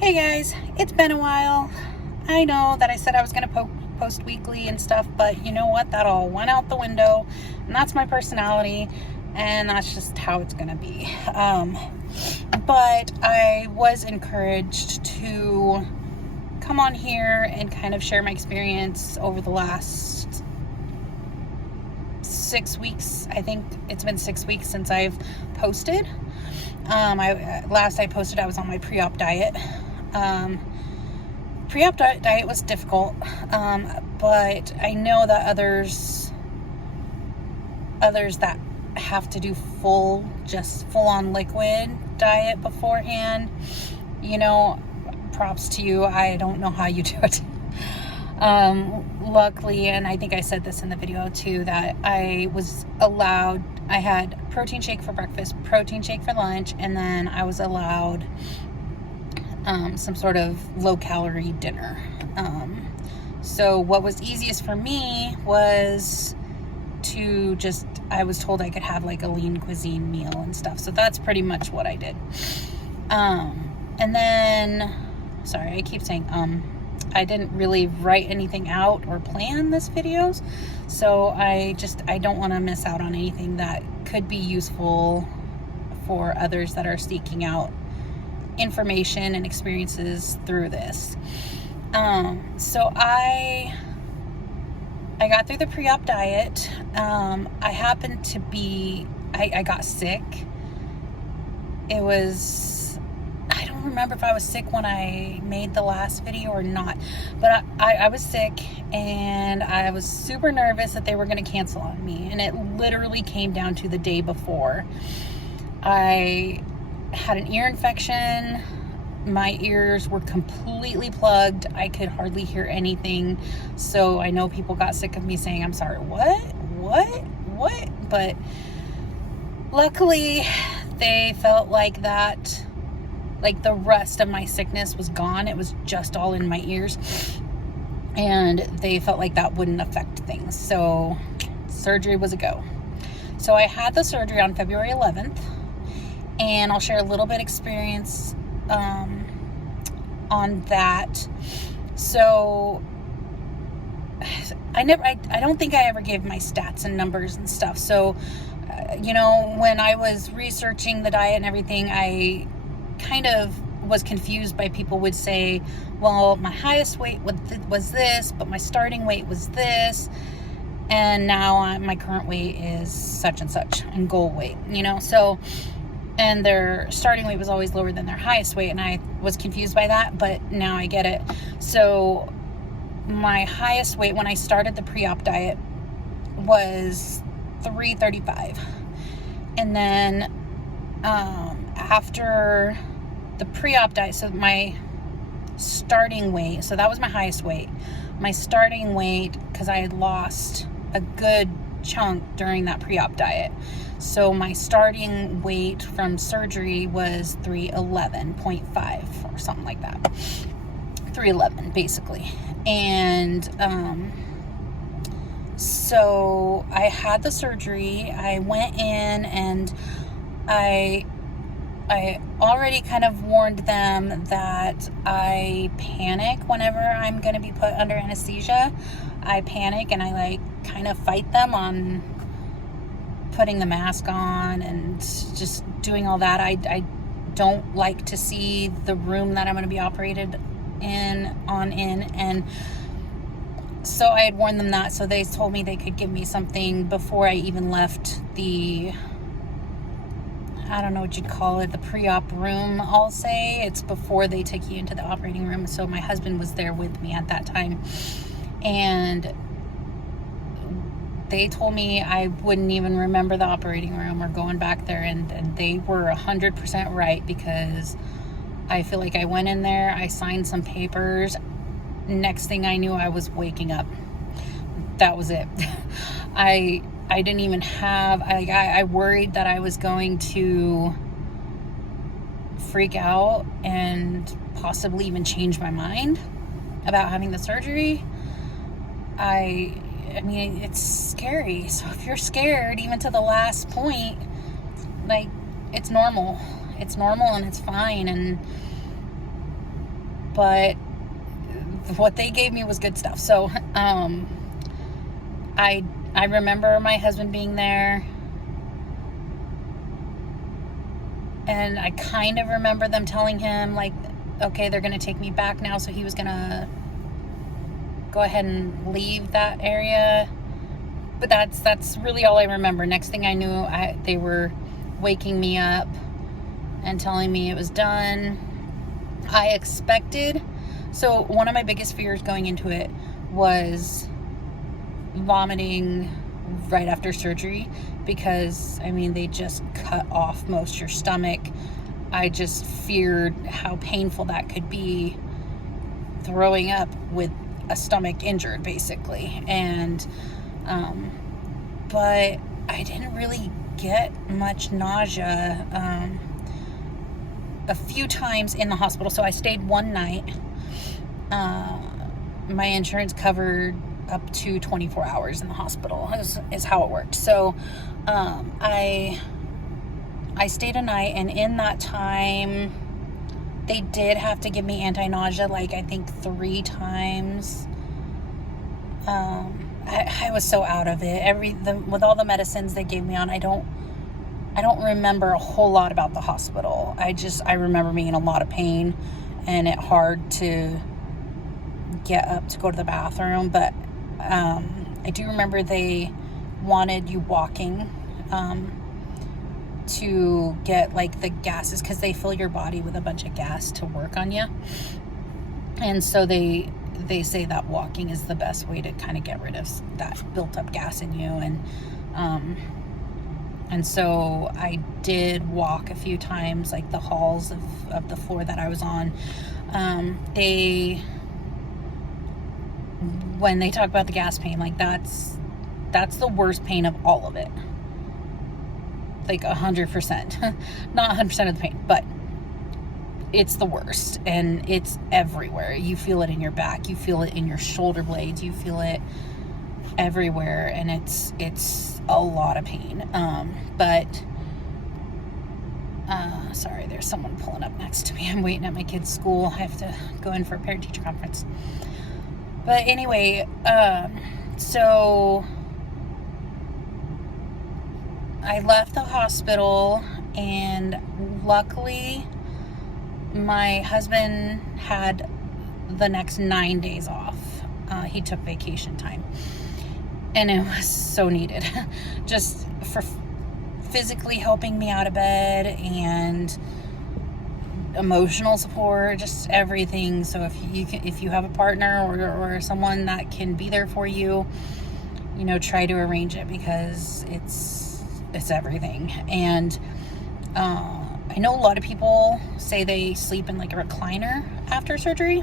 Hey guys, it's been a while. I know that I said I was going to post weekly and stuff, but you know what? That all went out the window, and that's my personality, and that's just how it's going to be. But I was encouraged to come on here and kind of share my experience over the last 6 weeks. I think it's been 6 weeks since I've posted. I posted I was on my pre-op diet. Pre-op diet was difficult, but I know that others that have to do full on liquid diet beforehand, props to you. I don't know how you do it. Luckily, and I think I said this in the video too, that I had protein shake for breakfast, protein shake for lunch, and then I was allowed some sort of low-calorie dinner. So what was easiest for me was I was told I could have like a lean cuisine meal and stuff. So that's pretty much what I did. And then, sorry, I keep saying, I didn't really write anything out or plan this videos. So I don't want to miss out on anything that could be useful for others that are seeking out information and experiences through this. So I got through the pre-op diet. I got sick. I don't remember if I was sick when I made the last video or not, but I was sick, and I was super nervous that they were going to cancel on me, and it literally came down to the day before. I had an ear infection. My ears were completely plugged. I could hardly hear anything. So I know people got sick of me saying, I'm sorry, what? But luckily they felt like that, like the rest of my sickness was gone. It was just all in my ears, and they felt like that wouldn't affect things. So surgery was a go. So I had the surgery on February 11th. And I'll share a little bit experience on that. So I don't think I ever gave my stats and numbers and stuff. So, when I was researching the diet and everything, I kind of was confused by people would say, well, my highest weight was this, but my starting weight was this. And now my current weight is such and such, and goal weight, so... And their starting weight was always lower than their highest weight, and I was confused by that, but now I get it. So my highest weight when I started the pre-op diet was 335. And then after the pre-op diet, so my starting weight, so that was my highest weight. My starting weight, because I had lost a good chunk during that pre-op diet. So my starting weight from surgery was 311.5 or something like that. 311 basically. And so I had the surgery. I went in, and I already kind of warned them that I panic whenever I'm going to be put under anesthesia. I panic, and I kind of fight them on putting the mask on and just doing all that. I don't like to see the room that I'm going to be operated in, and so I had warned them that. So they told me they could give me something before I even left the, I don't know what you'd call it, the pre-op room, I'll say. It's before they take you into the operating room. So my husband was there with me at that time, and they told me I wouldn't even remember the operating room or going back there, and they were 100% right, because I feel like I went in there, I signed some papers, next thing I knew I was waking up. That was it. I didn't even have, I worried that I was going to freak out and possibly even change my mind about having the surgery. I mean, it's scary. So if you're scared, even to the last point, it's normal. It's normal, and it's fine. And but what they gave me was good stuff. So I remember my husband being there, and I kind of remember them telling him, like, okay, they're going to take me back now. So he was going to go ahead and leave that area. But that's really all I remember. Next thing I knew, they were waking me up and telling me it was done. I expected, so one of my biggest fears going into it was vomiting right after surgery, because I mean, they just cut off most of your stomach. I just feared how painful that could be, throwing up with a stomach injured, basically. And but I didn't really get much nausea. A few times in the hospital. So I stayed one night. My insurance covered up to 24 hours in the hospital is how it worked. So I stayed a night, and in that time they did have to give me anti-nausea, like I think 3 times. I was so out of it. With all the medicines they gave me on, I don't remember a whole lot about the hospital. I remember being in a lot of pain and it hard to get up to go to the bathroom. But I do remember they wanted you walking to get like the gases, because they fill your body with a bunch of gas to work on you. And so they say that walking is the best way to kind of get rid of that built up gas in you. And so I did walk a few times, like the halls of the floor that I was on. When they talk about the gas pain, like that's the worst pain of all of it. Like 100%, not 100% of the pain, but it's the worst, and it's everywhere. You feel it in your back, you feel it in your shoulder blades, you feel it everywhere, and it's a lot of pain. Sorry, there's someone pulling up next to me. I'm waiting at my kid's school. I have to go in for a parent-teacher conference. But anyway, so I left the hospital, and luckily my husband had the next 9 days off. He took vacation time, and it was so needed, just for physically helping me out of bed and emotional support, just everything. So if you have a partner or someone that can be there for you, try to arrange it, because it's everything. And I know a lot of people say they sleep in like a recliner after surgery.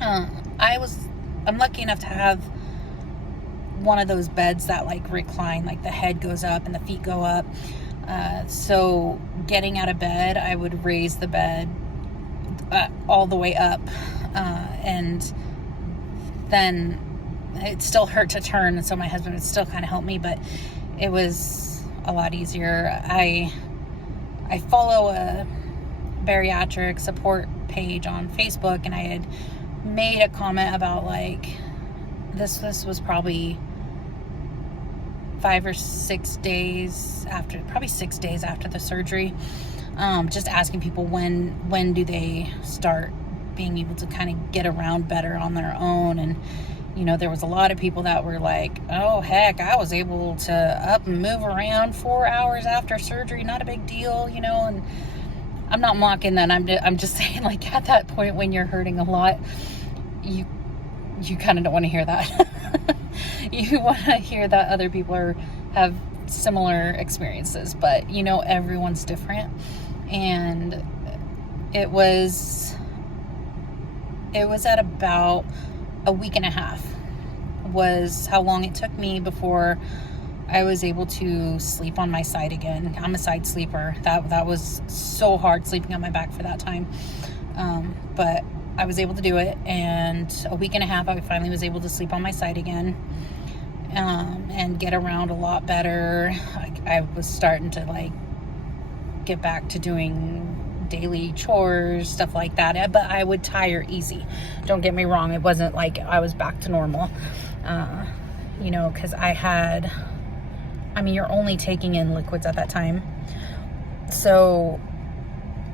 I'm lucky enough to have one of those beds that like recline, like the head goes up and the feet go up. So getting out of bed, I would raise the bed all the way up, and then it still hurt to turn, and so my husband would still kind of help me, but it was a lot easier. I follow a bariatric support page on Facebook, and I had made a comment about like this was probably 5 or 6 days after, probably 6 days after the surgery, just asking people when do they start being able to kind of get around better on their own. And there was a lot of people that were like, oh heck, I was able to up and move around 4 hours after surgery, not a big deal, and I'm not mocking that. I'm just saying, like, at that point when you're hurting a lot, you kind of don't want to hear that. You want to hear that other people have similar experiences, but everyone's different. And it was at about a week and a half was how long it took me before I was able to sleep on my side again. I'm a side sleeper. That was so hard, sleeping on my back for that time. But I was able to do it, and a week and a half I finally was able to sleep on my side again, and get around a lot better. I was starting to like get back to doing daily chores, stuff like that. But I would tire easy. Don't get me wrong. It wasn't like I was back to normal, because you're only taking in liquids at that time. So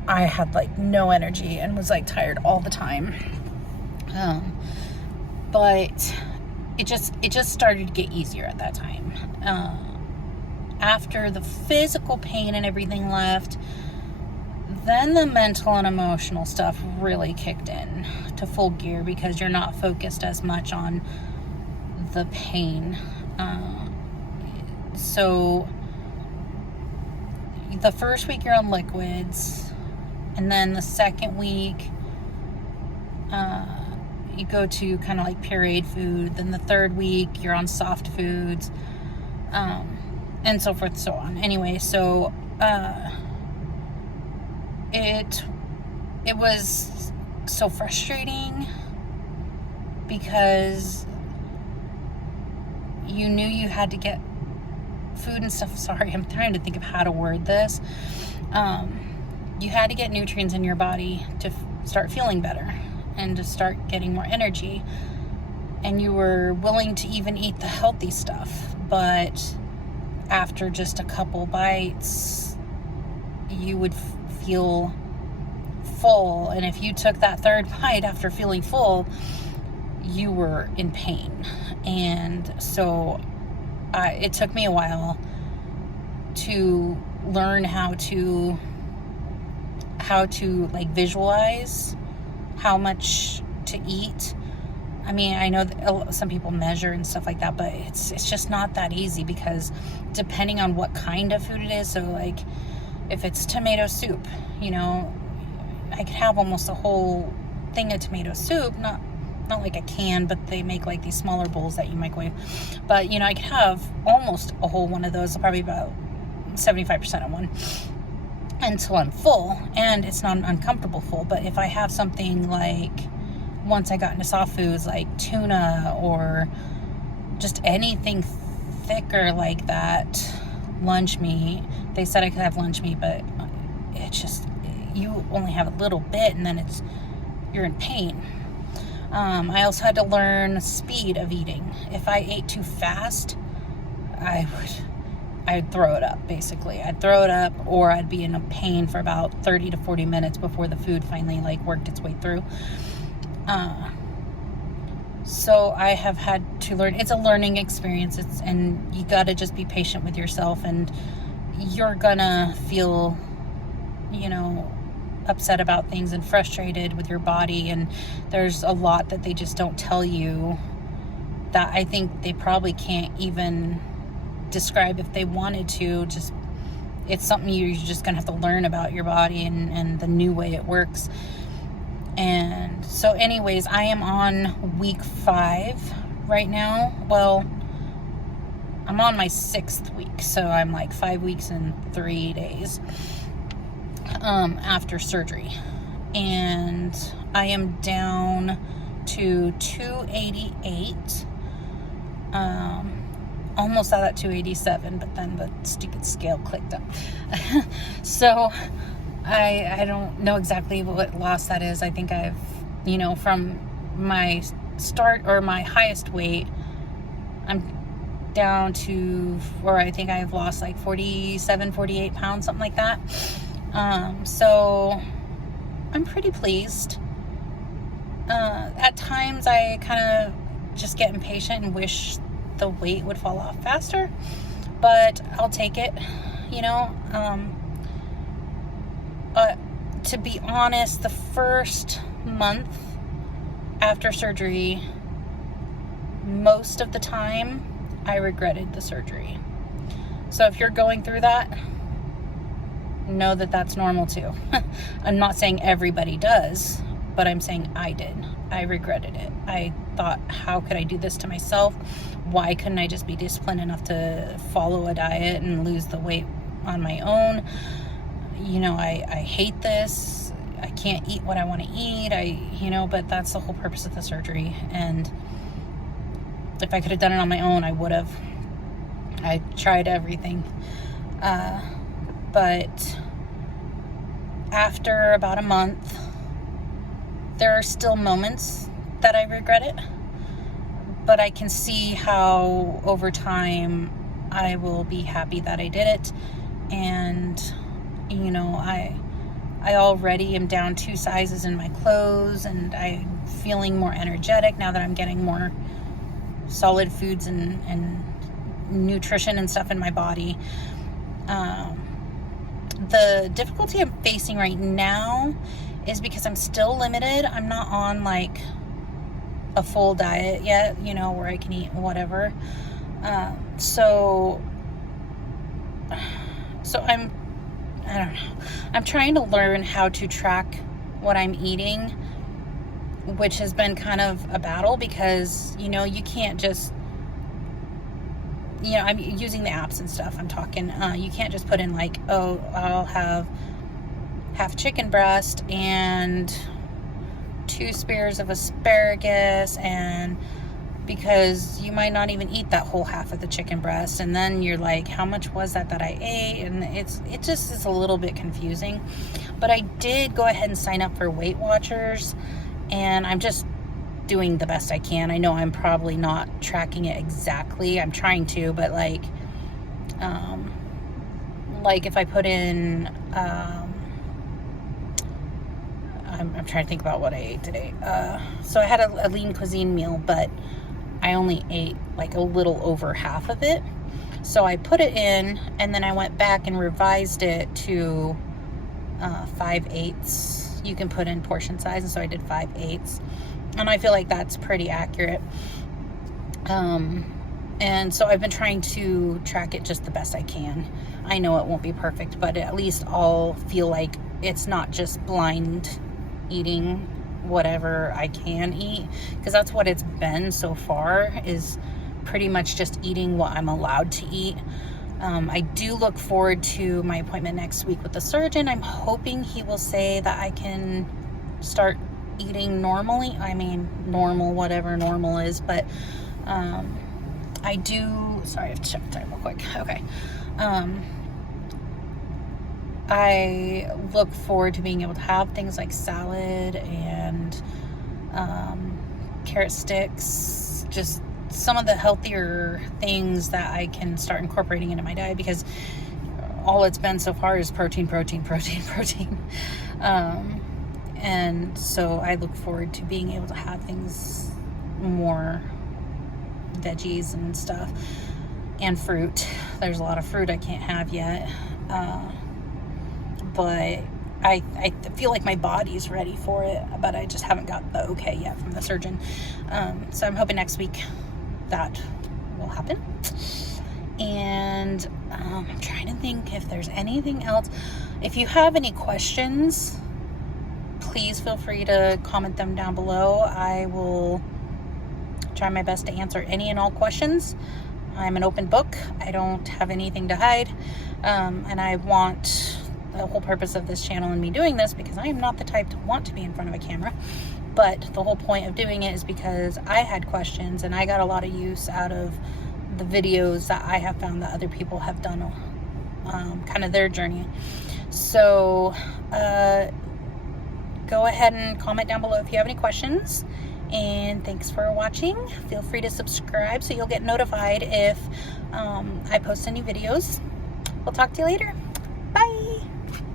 I had like no energy and was like tired all the time. But it just started to get easier at that time. After the physical pain and everything left, then the mental and emotional stuff really kicked in to full gear, because you're not focused as much on the pain. So the first week you're on liquids, and then the second week you go to kind of like pureed food. Then the third week you're on soft foods, and so forth, so on. Anyway, so it was so frustrating, because you knew you had to get food and stuff. Sorry, I'm trying to think of how to word this. You had to get nutrients in your body to start feeling better and to start getting more energy. And you were willing to even eat the healthy stuff, but after just a couple bites, you would feel full. And if you took that third bite after feeling full, you were in pain. And so it took me a while to learn how to like visualize how much to eat. I know that some people measure and stuff like that, but it's just not that easy, because depending on what kind of food it is. So like if it's tomato soup, I could have almost a whole thing of tomato soup, not like a can, but they make like these smaller bowls that you microwave. But I could have almost a whole one of those, probably about 75% of one, until I'm full, and it's not an uncomfortable full. But if I have something like, once I got into soft foods like tuna or just anything thicker like that, lunch meat, they said I could have lunch meat, but it's just, you only have a little bit, and then you're in pain. I also had to learn speed of eating. If I ate too fast, I'd throw it up, basically. I'd throw it up, or I'd be in a pain for about 30 to 40 minutes before the food finally like worked its way through. So I have had to learn. It's a learning experience. And you got to just be patient with yourself, and you're gonna feel, upset about things and frustrated with your body. And there's a lot that they just don't tell you, that I think they probably can't even describe if they wanted to. Just, it's something you're just gonna have to learn about your body and the new way it works. And so anyways, I am on week 5 right now. Well, I'm on my 6th week, so I'm like 5 weeks and 3 days after surgery. And I am down to 288, almost at that 287, but then the stupid scale clicked up. So I don't know exactly what loss that is. I think I've, from my start or my highest weight, I'm down to where I think I've lost like 47, 48 pounds, something like that. So I'm pretty pleased. At times I kind of just get impatient and wish the weight would fall off faster, but I'll take it, to be honest, the first month after surgery, most of the time I regretted the surgery. So if you're going through that, know that that's normal too. I'm not saying everybody does, but I'm saying I did. I regretted it. I thought, how could I do this to myself? Why couldn't I just be disciplined enough to follow a diet and lose the weight on my own? I hate this. I can't eat what I want to eat. But that's the whole purpose of the surgery. And if I could have done it on my own, I would have. I tried everything. But after about a month, there are still moments that I regret it, but I can see how over time I will be happy that I did it. And you know, I already am down 2 sizes in my clothes, and I'm feeling more energetic now that I'm getting more solid foods and nutrition and stuff in my body. The difficulty I'm facing right now is because I'm still limited. I'm not on like a full diet yet, you know, where I can eat whatever. So I don't know. I'm trying to learn how to track what I'm eating, which has been kind of a battle because, you know, you can't just, you know, I'm using the apps and stuff. I'm talking, you can't just put in like, oh, I'll have half chicken breast and 2 spears of asparagus, and because you might not even eat that whole half of the chicken breast, and then you're like, how much was that I ate? And it just is a little bit confusing. But I did go ahead and sign up for Weight Watchers, and I'm just doing the best I can. I know I'm probably not tracking it exactly. I'm trying to, but like if I put in I'm trying to think about what I ate today. So I had a lean cuisine meal, but I only ate like a little over half of it. So I put it in, and then I went back and revised it to 5/8. You can put in portion size, and so I did 5/8. And I feel like that's pretty accurate. And so I've been trying to track it just the best I can. I know it won't be perfect, but at least I'll feel like it's not just blind eating whatever I can eat, because that's what it's been so far, is pretty much just eating what I'm allowed to eat. I do look forward to my appointment next week with the surgeon. I'm hoping he will say that I can start eating normally. I mean, normal, whatever normal is, but I do, sorry, I have to check the time real quick. Okay. I look forward to being able to have things like salad and carrot sticks, just some of the healthier things that I can start incorporating into my diet, because all it's been so far is protein. And so I look forward to being able to have things more veggies and stuff, and fruit. There's a lot of fruit I can't have yet. But I feel like my body's ready for it, but I just haven't got the okay yet from the surgeon. So I'm hoping next week that will happen. And I'm trying to think if there's anything else. If you have any questions, please feel free to comment them down below. I will try my best to answer any and all questions. I'm an open book. I don't have anything to hide. And I want the whole purpose of this channel and me doing this, because I am not the type to want to be in front of a camera, but the whole point of doing it is because I had questions, and I got a lot of use out of the videos that I have found that other people have done, kind of their journey. So go ahead and comment down below if you have any questions, and thanks for watching. Feel free to subscribe so you'll get notified if I post any videos. We'll talk to you later.